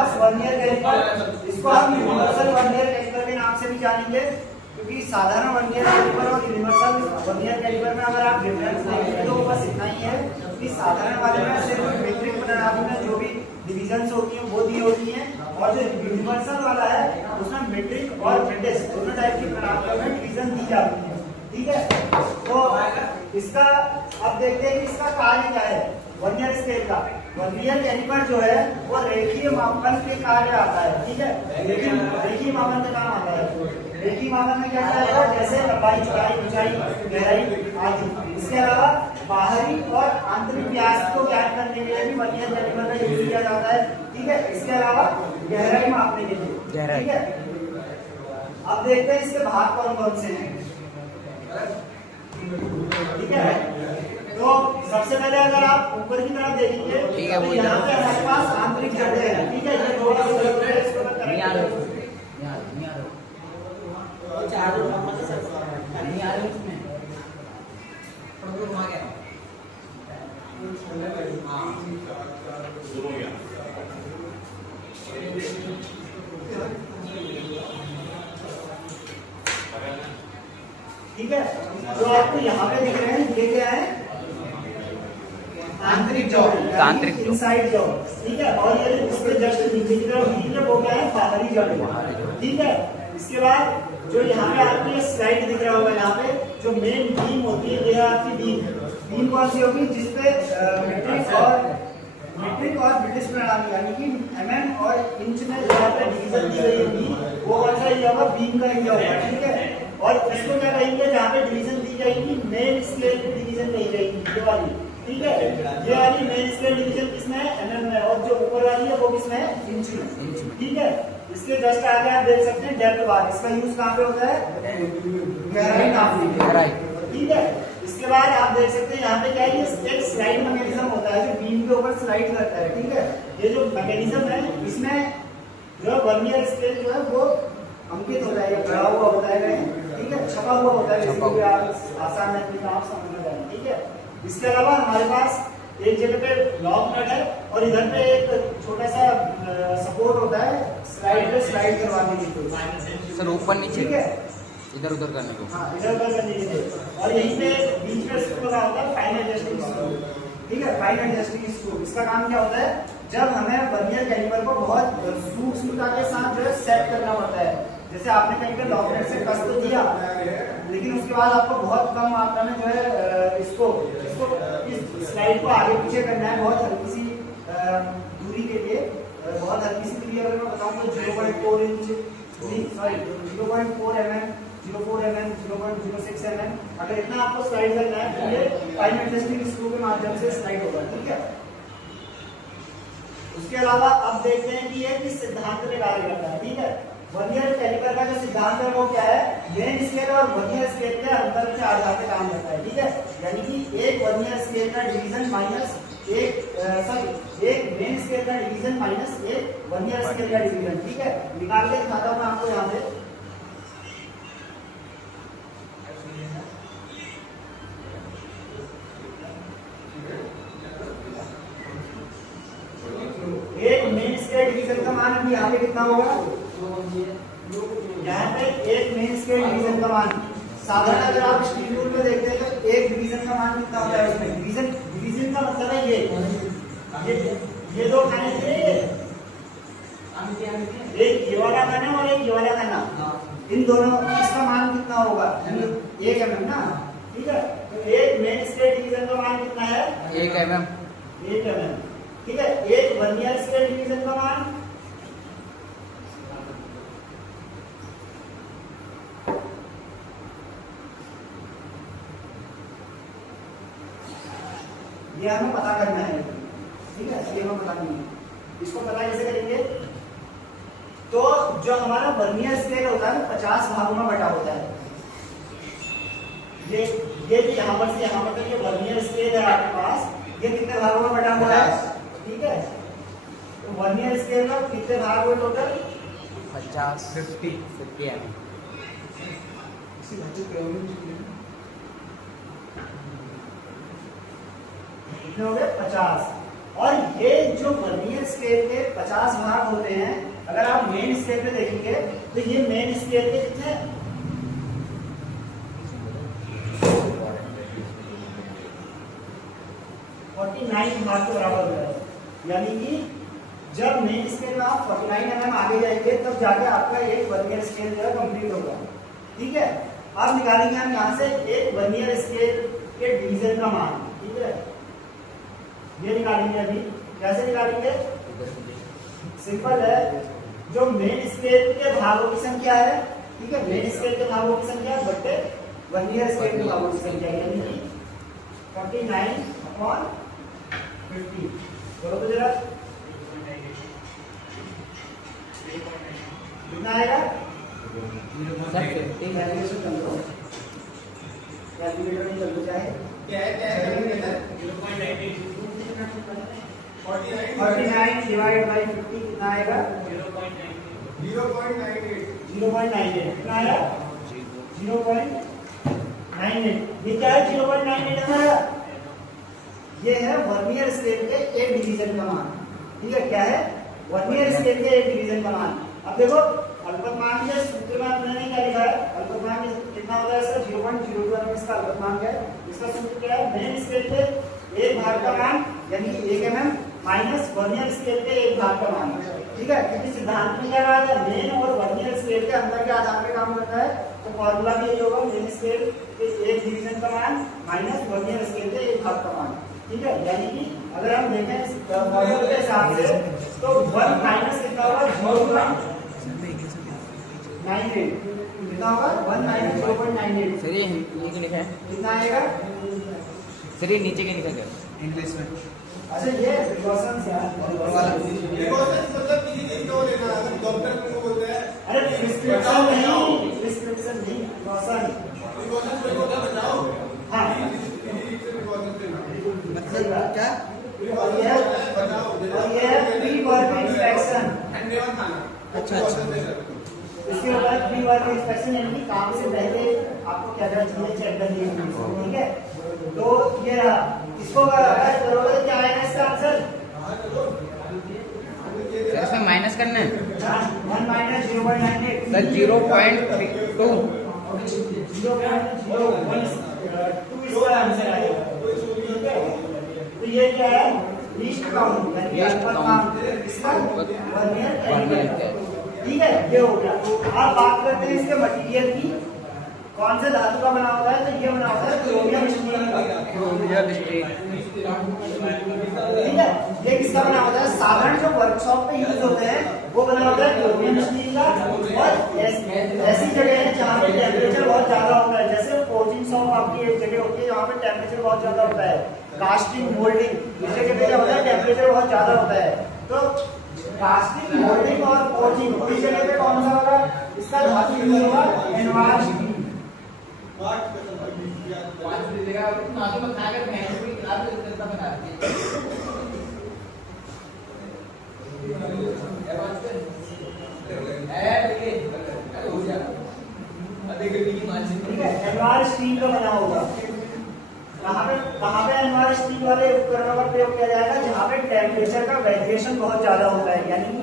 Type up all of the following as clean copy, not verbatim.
पास vernier caliper, इसको हम universal vernier caliper के नाम से भी जानेंगे, क्योंकि साधारण वर्नियर कैलिपर और यूनिवर्सल वर्नियर कैलिपर में अगर आप डिफरेंस देखेंगे तो बस इतना ही है कि साधारण वाले में सिर्फ मीट्रिक प्रणाली में जो भी डिविजन्स होती हैं वो दी होती हैं, और जो यूनिवर्सल वाला है उसमें मीट्रिक और ब्रिटिश दोनों टाइप की प्रणालियों में डिवीजन दी जाती है। ठीक है, तो इसका अब देखते हैं कि इसका कार्य क्या है। वर्नियर स्केल का वर्नियर कैलिपर जो है वो रेखीय मापन के कार्य आता है। ठीक है, लेकिन रेखीय मापन का काम आता है। रेखीय मापन में क्या आएगा, जैसे लंबाई, चौड़ाई, ऊंचाई, गहराई आदि। इसके अलावा बाहरी और आंतरिक व्यास को ज्ञात करने के लिए भी वर्नियर कैलिपर का यूज किया जाता है। ठीक है, इसके अलावा गहराई मापने के लिए। ठीक है, अब देखते हैं इसके भाग कौन कौन से हैं। ठीक है, तो सबसे पहले अगर आप ऊपर की तरफ देखेंगे तो यहाँ पे हमारे पास आंतरिक जड़ें हैं। ठीक है, ये थोड़ा सा इसको मैं करेक्ट ठीक है, जो आपको यहाँ पे दिख रहे हैं ये क्या है, आंतरिक जॉ, आंतरिक इनसाइड जॉ। ठीक है, और ये इसके जस्ट नीचे की तरफ दिख रहा है वो क्या है, बाहरी जॉ। ठीक है, इसके बाद जो यहाँ पे आपको ये स्लाइड दिख रहा होगा, यहाँ पे जो मेन बीम होती है ये आपकी बीम कौन सी होगी, जिसपे मीट्रिक और ब्रिटिश प्रणाली यानी कि mm और इंच में जहाँ पे डिवीजन दी गई होगी वो कौन सा एरिया होगा, बीम का एरिया होगा। ठीक है, और इसको क्या कहेंगे, जहाँ पे डिवीजन दी जाएगी मेन स्केल पे डिवीजन नहीं रहेगी, ये वाली। ठीक है, ये वाली मेन स्केल डिवीजन किसमें है, mm में, और जो ऊपर वाली है वो किसमें है, इंच में। ठीक है, इसके जस्ट आगे आप देख सकते हैं डेप्थ बार, इसका यूज कहाँ पे होता है, गहराई नापने। ठीक है, इसके बाद आप देख सकते हैं यहाँ पे क्या है, एक स्लाइड मैकेनिज्म होता है जो बीम के ऊपर स्लाइड करता है। ठीक है, ये जो मैकेनिज्म है इसमें जो वर्नियर स्केल जो है वो अंकित होता है, खड़ा हुआ होता है कहीं। ठीक है, छपा हुआ होता है, जिसको भी आप आसान है कि आप समझ में जाए। ठीक है, इसके अलावा हमारे पास एक जगह पे लॉक नट है और इधर पे एक छोटा सा सपोर्ट होता है स्लाइड पे स्लाइड करवाने के लिए, सर ऊपर नीचे। ठीक है, इधर उधर करने को। हाँ, इधर उधर करने के लिए। और यहीं पे बीच में स्क्रू लगा होता है फाइन एडजस्टिंग स्क्रू। ठीक है, फाइन एडजस्टिंग स्क्रू, इसका काम क्या होता है, जब हमें वर्नियर कैलिपर को बहुत सूक्ष्मता के साथ जो है सेट करना पड़ता है। जैसे आपने कहीं पे लॉकनेट से कस तो दिया, लेकिन उसके बाद आपको बहुत कम मात्रा में जो है इसको इस स्लाइड को आगे पीछे करना है, बहुत हल्की सी दूरी के लिए। बहुत हल्की सी दूरी अगर मैं बताऊँ तो 0.4 inch, sorry 0.4 mm, 0.4 mm, 0.06 mm, अगर इतना आपको स्लाइड करना है तो ये फाइन एडजस्टिंग स्क्रू के माध्यम से स्लाइड होगा। ठीक है, उसके अलावा अब देखते हैं कि ये किस सिद्धांत पे कार्य करता है। ठीक है, वर्नियर कैलिपर का जो सिद्धांत है वो क्या है, मेन स्केल और वर्नियर स्केल के अंतर के आधार पर काम करता है। ठीक है, यानी कि एक वर्नियर स्केल का डिवीजन माइनस एक मेन स्केल का डिवीजन माइनस एक वर्नियर स्केल का डिवीजन। ठीक है, निकाल के दिखाता हूं मैं आपको यहाँ पे। एक मेन स्केल डिवीजन का मान अभी यहाँ पे कितना होगा, यहाँ पे एक मेन स्केल डिवीजन का मान, साधारण अगर आप स्टील रूल में देखते हैं तो एक डिवीजन का मान कितना होता है उसमें, डिवीजन का मतलब है ये दो खाने थे, एक ये वाला खाना और एक ये वाला खाना, इन दोनों इसका मान कितना होगा, 1 mm ना। ठीक है, तो एक मेन स्केल डिवीजन का मान कितना है, 1 mm। ठीक है, एक वर्नियर स्केल डिवीजन का मान ये हमें पता करना है। ठीक है, ये हमें पता नहीं है, इसको पता कैसे करेंगे, तो जो हमारा वर्नियर स्केल होता है 50 भागों में बटा होता है। ये भी यहाँ पर से यहाँ पर ये वर्नियर स्केल है आपके पास, ये कितने भागों में बटा हुआ है। ठीक है, तो वर्नियर स्केल में कितने भाग हुए टोटल, 50 कितने हो गए, 50। और ये जो वर्नियर स्केल के 50 भाग होते हैं। अगर आप मेन स्केल पे देखेंगे तो ये मेन स्केल के कितने 49 भाग के बराबर हो जाएगा। यानी कि जब मेन स्केल में आप 49 mm आगे जाएंगे तब जाके आपका एक वर्नियर स्केल जो है कंप्लीट होगा। ठीक है, अब निकालेंगे हम यहाँ से एक वर्नियर स्केल के डिवीजन का मान। ठीक है, ये निकालेंगे। अभी कैसे निकालेंगे? सिंपल है, जो मेन स्केल के भागों की संख्या है, ठीक है, मेन स्केल के भागों की संख्या बट्टे वर्नियर स्केल के भागों की संख्या, यानी कि 49/50। बोलो तो जरा कितना आएगा? कैलकुलेशन कर लो, कैलकुलेटर में कर लो चाहे। क्या है 49 डिवाइड बाई 50 कितना आएगा? 0.98 कितना आया? 0.98। ये क्या है? 0.98 हमारा ये है वर्नियर स्केल के एक डिवीजन का मान। ठीक है, क्या है? वर्नियर स्केल के एक डिवीजन का मान। अब देखो अल्पतमांक के सूत्र में मैंने क्या लिखा है? अल्पतमांक कितना होता है इसका? 0.02 इसका अल्पतमांक है। इसका सूत्र क्या है? मेन स्केल के एक भाग का मान यानी कि 1 mm माइनस वर्नियर स्केल के एक भाग का मान। ठीक है, क्योंकि सिद्धांत में क्या कहा था? मेन और वर्नियर स्केल के अंदर के आधार पे काम करता है, तो फॉर्मूला भी यही होगा, मेन स्केल के एक डिवीजन का मान माइनस वर्नियर स्केल के एक भाग का मान। ठीक है, यानी कि अगर हम देखें फॉर्मूले के हिसाब से तो 1 माइनस कितना होगा? 0.98 कितना होगा? 1 माइनस 0.98। सर ये नीचे लिखा है, कितना आएगा? सर ये नीचे क्या लिखा है इंग्लिश में? अच्छा ये प्रिकॉशंस है। मतलब किसी चीज को लेना है, डॉक्टर को बोलते हैं अरे प्रिस्क्रिप्शन नहीं, प्रिस्क्रिप्शन नहीं, प्रिकॉशन। बचाओ। हाँ मतलब क्या? और ये है प्री वर्क इंस्पेक्शन। अच्छा। इसके बाद प्री वर्क इंस्पेक्शन यानी कि काम से पहले आपको क्या क्या चीजें चेक करनी है। ठीक है, तो ये रहा, इसको अगर करोगे तो क्या आएगा इसका आंसर? सर इसमें माइनस करना है 1 माइनस 0.98 सर 0.32 0.02 इसका आंसर आएगा। ठीक है, तो ये क्या है? लीस्ट काउंट यानी कि अल्पतमांक इसका वर्नियर कैलिपर। ठीक है, ये हो गया। अब बात करते हैं इसके मटेरियल की। कौन से धातु का बना होता है? तो ये बना होता है क्रोमियम स्टील का। ठीक है, ये किसका बना होता है? साधारण जो वर्कशॉप पे यूज होते हैं वो बना होता है क्रोमियम स्टील का। और ऐसी जगह है जहाँ पे टेम्परेचर बहुत ज्यादा होता है, जैसे कोचिंग शॉप आपकी एक जगह होती है जहाँ पे टेम्परेचर बहुत ज्यादा होता है, कास्टिंग मोल्डिंग इस जगह पे क्या होता है? टेम्परेचर बहुत ज्यादा होता है। तो कास्टिंग मोल्डिंग और कोचिंग इस जगह पे कौन सा होगा? इसका धातु यूज होगा एनवार स्टील। एनवार स्टील का बना होगा। कहाँ पे एनवार स्टील वाले उपकरणों का प्रयोग किया जाएगा? जहाँ पे टेम्परेचर का वेरिएशन बहुत ज्यादा होता है, यानी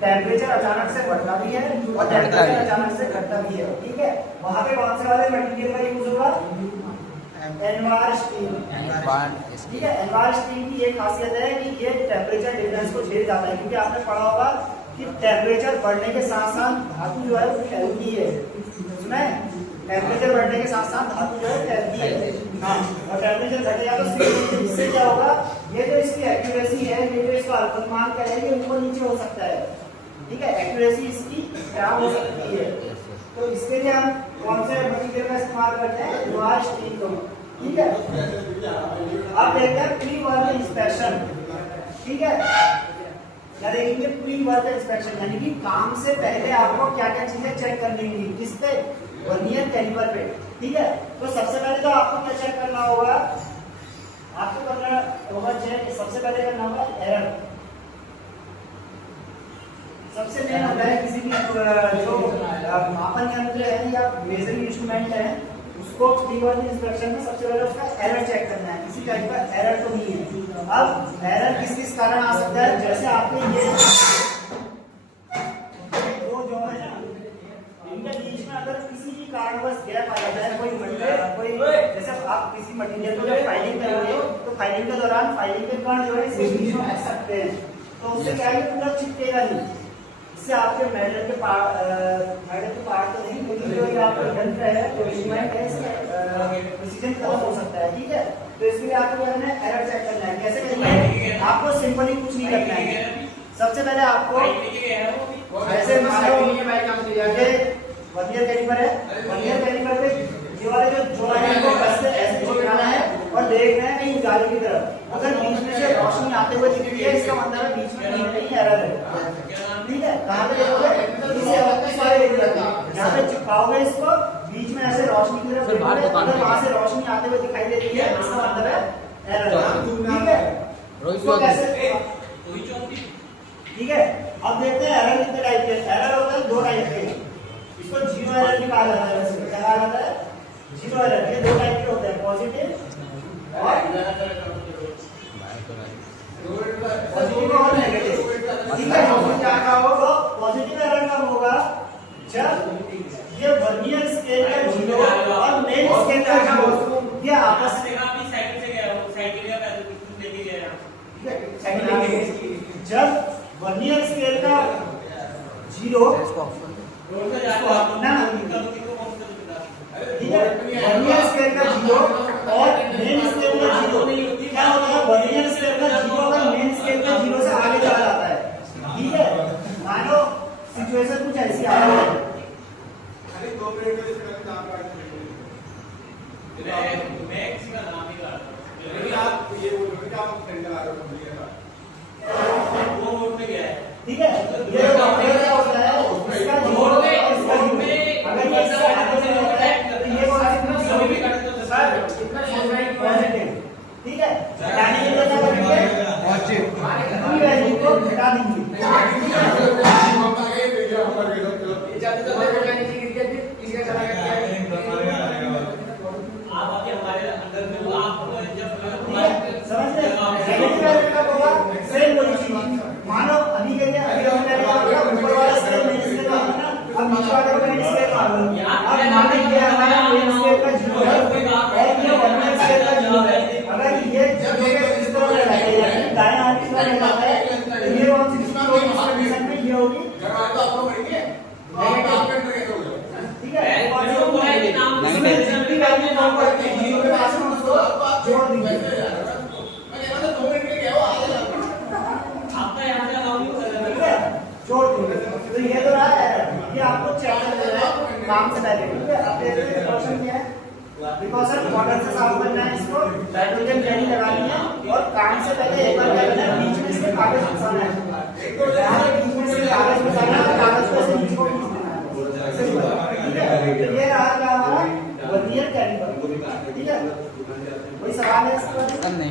टेम्परेचर अचानक से बढ़ता भी है और टेम्परेचर अचानक से घटता भी है। ठीक है, वहाँ पे कौन से वाले मटेरियल का यूज होगा? एनवार स्टील। ठीक है, एनवार स्टील की ये खासियत है कि ये टेम्परेचर डिफरेंस को झेल जाता है, क्योंकि आपने पढ़ा होगा कि टेम्परेचर बढ़ने के साथ साथ धातु जो है वो फैलती है। सुना है? टेम्परेचर बढ़ने के साथ साथ धातु जो है फैलती है। हाँ, और टेम्परेचर घटेगा तो इससे क्या होगा? ये जो इसकी एक्यूरेसी है, ये जो इसका अल्पतमांक है, ये ऊपर नीचे हो सकता है। ठीक है, एक्यूरेसी इसकी खराब हो सकती है। तो इसके लिए हम कौन से मटेरियल का इस्तेमाल करते हैं? एनवार स्टील को। ठीक है, अब देखते हैं प्री वर्क इंस्पेक्शन। ठीक है, क्या देखेंगे? प्री वर्क इंस्पेक्शन यानी कि काम से पहले आपको क्या क्या चीजें चेक करनी होगी। किस पे? वर्नियर कैलिपर पे। ठीक है, तो सबसे पहले तो आपको क्या चेक करना होगा? आपको करना होगा चेक, सबसे पहले करना होगा एरर। सबसे मेन होता है किसी भी जो मापन यंत्र है या मेजरिंग इंस्ट्रूमेंट है, उसको प्री वर्क इंस्पेक्शन में सबसे पहले उसका एरर चेक करना है। किसी टाइप का एरर तो नहीं है। अब एरर किस किस कारण आ सकता है? जैसे आपने ये फाइलिंग के दौरान फाइलिंग के कण जो है इसे बीच में फंस सकते हैं, तो उससे क्या है कि पूरा चिपकेगा नहीं। इससे आपके मेटल के पार्ट तो नहीं, लेकिन जो ये आपका यंत्र है जो इंस्ट्रूमेंट है इसका प्रिसीजन कम हो सकता है। ठीक है, तो इसके लिए आपको क्या करना है, एरर चेक करना है। कैसे करेंगे? आपको सिंपली कुछ नहीं करना है। सबसे पहले आपको ऐसे मानो ये वर्नियर कैलिपर है, वर्नियर कैलिपर पे ये वाले जो जोड़ा है इनको ऐसे चिपकाना है और देखना है कहीं उजाले की तरफ। अगर बीच में से रोशनी आते हुए दिख रही है, इसका मतलब है बीच में कहीं ना कहीं एरर है। ठीक है, कहाँ पे देखोगे? इसे आपको सारे एरिया पे यहाँ पे चिपकाओगे इसको, बीच में ऐसे रोशनी की तरफ देखोगे, अगर वहां से रोशनी आते हुए दिखाई दे रही है, इसका मतलब है एरर। ठीक है, इसको कैसे? ठीक है, अब देखते हैं एरर कितने टाइप के। एरर होता है दो टाइप के, इसको जीरो एरर भी कहा जाता है। क्या कहा जाता है? Zero error. ये दो टाइप के होते हैं, पॉजिटिव और नेगेटिव। ठीक है, क्या होगा? पॉजिटिव एरर कब होगा? जब ये वर्नियर स्केल का जीरो और मेन स्केल का जीरो ये आपस में जब वर्नियर स्केल का जीरो ठीक है, वर्नियर स्केल का जीरो और मेन स्केल का जीरो क्या होता है? वर्नियर स्केल का जीरो अगर मेन स्केल का जीरो से आगे चला जाता है, ठीक है, मानो सिचुएशन कुछ ऐसी आ रही है। ठीक है, ये क्या होता है? इसका जीरो और इसका जीरो अगर ये इससे आगे चला जाता है तो ये कौन सी पॉजिटिव। ठीक है, घटाने के लिए क्या करेंगे? पूरी वैल्यू को घटा देंगे। समझ रहे? नेगेटिव वैल्यू का होगा सेम वही चीज। मानो अभी के लिए अभी हमने ऊपर वाला स्केल मेन स्केल का ना, अब नीचे वाले को मेन स्केल का। अब मानो ये हमारा मेन स्केल का जीरो है और ये वर्नियर स्केल का जीरो है। अगर ये जीरो के इस तरह लगाया जाए, दाएं हाथ की तरफ लगाता है, तो ये कौन सी कंडीशन में ये होगी? ठीक है, इसमें जितनी वैल्यू कम करते हैं जीरो के पास में उसको जोड़ देंगे। जोड़ देंगे, तो ये तो रहा है। ये आपको चेक कर लेना है काम से पहले। ठीक है, अब देखते हैं प्रिकॉशन क्या है। प्रिकॉशन वाटर से साफ करना है, इसको नाइट्रोजन जेली लगानी है और काम से पहले एक बार क्या करना है, बीच में से कागज फंसाना है। बीच में से कागज फंसाना है, कागज को ऐसे नीचे को खींच देना है। ठीक है, तो ये रहा क्या हमारा वर्नियर कैलिपर। ठीक है, कोई सवाल है इस पर? नहीं।